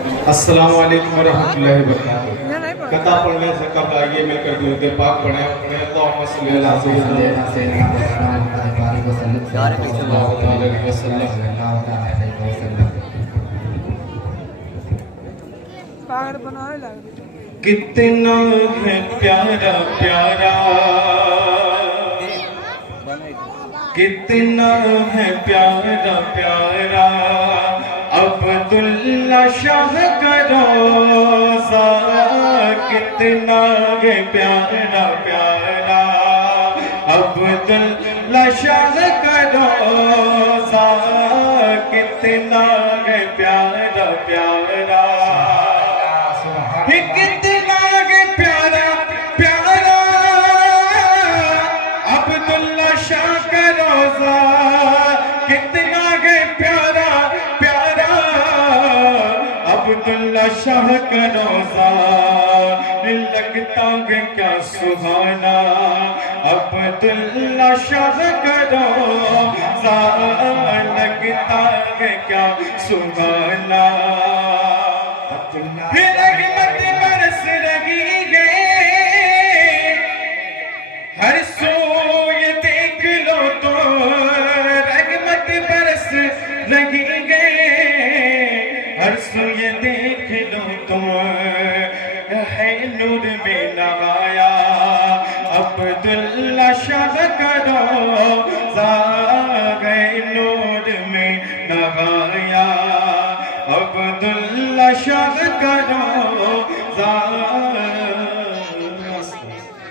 السلام علیکم ورحمۃ اللہ وبرکاتہ۔ قطع پڑھنے سے قبل آئیے مل کر درود پاک پڑھیں اپنے اللہم صلی علی سیدنا کتنا ہے پیارا پیارا، کتنا ہے پیارا پیارا عبداللہ شاہ کا روزہ، کتنا ہے پیارا پیارا عبداللہ شاہ کا روزہ، کتنا ہے پیارا پیارا، کتنا ہے پیارا پیارا عبداللہ شاہ کا روزہ، کتنا ہے پیارا پیارا عبداللہ شاہ کا روزہ، لگتا ہے کیا سہانا عبداللہ شاہ کا روزہ، لگتا ہے کیا سہانا، رحمت برس رہی ہے ہر سو یہ دیکھ لو تو، رحمت برس رہی ہے ہر سو یہ دیکھ لو تو، ہے نور میں نہایا عبداللہ شاہ کا روزہ، ہے نور میں نہایا عبداللہ شاہ کا روزہ۔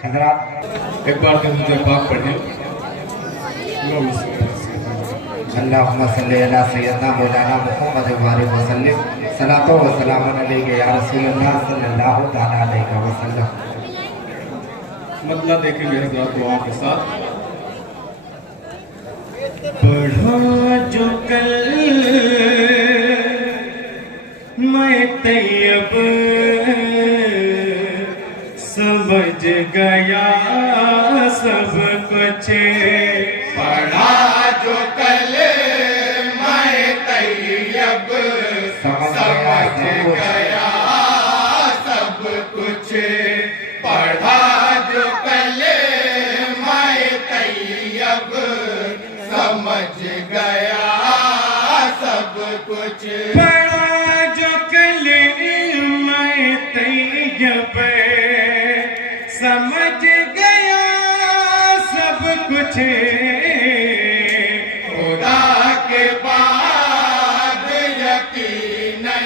حضرات ایک بار درود پاک پڑھیں۔ اللہم صلی علی سیدنا مولانا محمد وآلہ وسلم، صلاۃ و سلام علیک یا رسول اللہ صلی اللہ علیہ وسلم۔ مطلب دیکھیں گے حضرات دعا کے ساتھ۔ پڑھا جو کل میں طیب سمجھ گیا سب کچھ، پڑھا جو کل میں طیب سمجھ گیا سب کچھ، پڑھا جو کل میں طیب سمجھ گیا سب کچھ، پڑھا جو کل میں طیب سمجھ گیا سب کچھ، خدا کے بعد یقیناً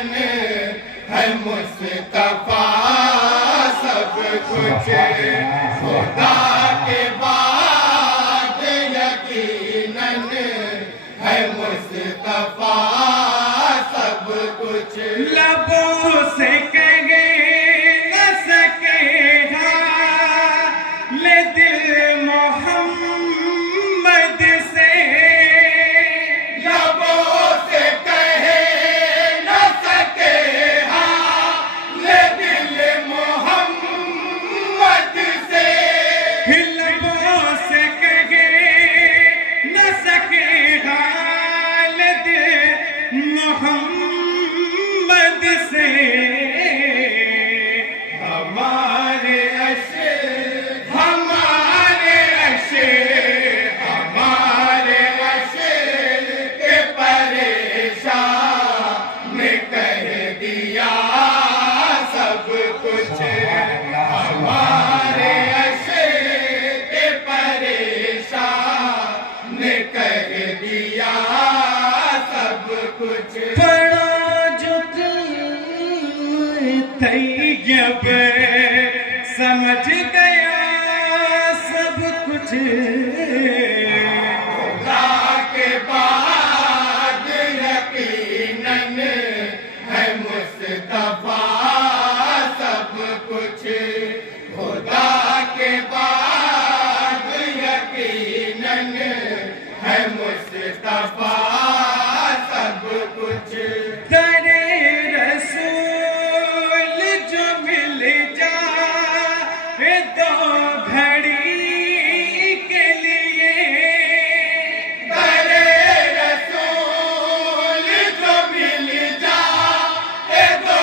ہے مصطفیٰ سب کچھ، خدا کے بعد یقیناً ہے مصطفیٰ سب کچھ، لبوں سے کہے نہ سکے حال دل محمد سے، لبوں سے کہے نہ سکے حال دل محمد سے، لبوں سے کہے نہ سکے حال دل محمد سے، ہمارے عشق ہمارے عشق ہمارے عشق کے پریشان نے کہہ دیا سب کچھ، ہمارے عشق کے پریشان نے کہہ دیا سب کچھ، پڑھا جو کل طیب سمجھ گیا سب کچھ، خدا کے بعد یقیناً ہے مصطفیٰ سب کچھ، خدا کے بعد یقیناً ہے مصطفیٰ سب کچھ، در رسول جو مل جائے دو گھڑی کے لیے، در رسول جو مل جائے دو